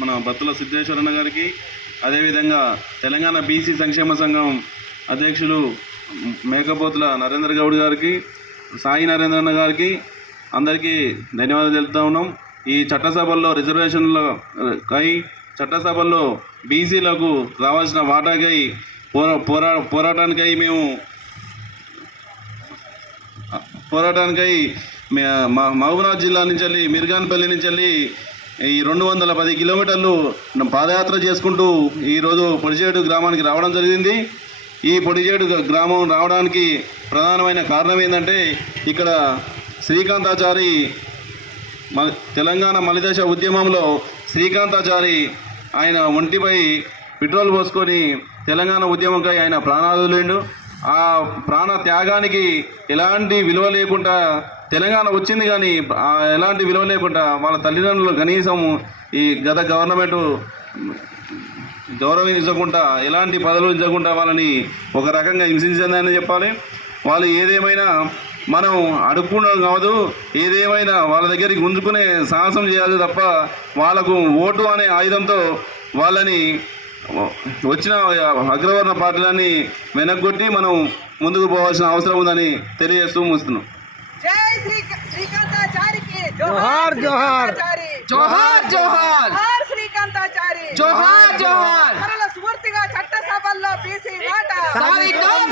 మన బత్తుల సిద్ధేశ్వరన్న గారికి, అదేవిధంగా తెలంగాణ బీసీ సంక్షేమ సంఘం అధ్యక్షులు మేకపోతుల నరేంద్ర గౌడ్ గారికి, సాయి నరేంద్రన్న గారికి అందరికీ ధన్యవాదాలు తెలుపుతా ఉన్నాం. ఈ చట్టసభల్లో రిజర్వేషన్లకై, చట్టసభల్లో బీసీలకు రావాల్సిన వాటాకై పోరాటానికై మహబూబ్నగర్ జిల్లా నుంచి వెళ్ళి మిర్గాన్పల్లి నుంచి వెళ్ళి ఈ 210 కిలోమీటర్లు పాదయాత్ర చేసుకుంటూ ఈరోజు పొడిచేడు గ్రామానికి రావడం జరిగింది. ఈ పొడిచేడు గ్రామం రావడానికి ప్రధానమైన కారణం ఏంటంటే, ఇక్కడ శ్రీకాంతాచారి తెలంగాణ మలిదశ ఉద్యమంలో శ్రీకాంతాచారి ఆయన ఒంటిపై పెట్రోల్ పోసుకొని తెలంగాణ ఉద్యమంకై ఆయన ప్రాణాదులేండు. ఆ ప్రాణ త్యాగానికి ఎలాంటి విలువ లేకుండా తెలంగాణ వచ్చింది, కానీ ఎలాంటి విలువ లేకుండా వాళ్ళ తల్లిదండ్రులు కనీసం ఈ గత గవర్నమెంట్ గౌరవించకుండా, ఎలాంటి పదవులు ఇచ్చకుండా వాళ్ళని ఒక రకంగా హింసించిందని చెప్పాలి. వాళ్ళు ఏదేమైనా మనం అడుక్కున్నాం కాదు, ఏదేమైనా వాళ్ళ దగ్గరికి గుంజుకునే సాహసం చేయాలి తప్ప వాళ్ళకు ఓటు అనే ఆయుధంతో వాళ్ళని వచ్చిన అగ్రవర్ణ పార్టీలని వెనక్కొట్టి మనం ముందుకు పోవాల్సిన అవసరం ఉందని తెలియజేస్తూ ముస్తున్నాం. జోహార్ జోహార్ జోహార్ జోహార్ శ్రీకాంతాచారి జోహార్ జోహార్ స్ఫూర్తిగా చట్టసభల్లో బీసీ మాట సాధిద్దాం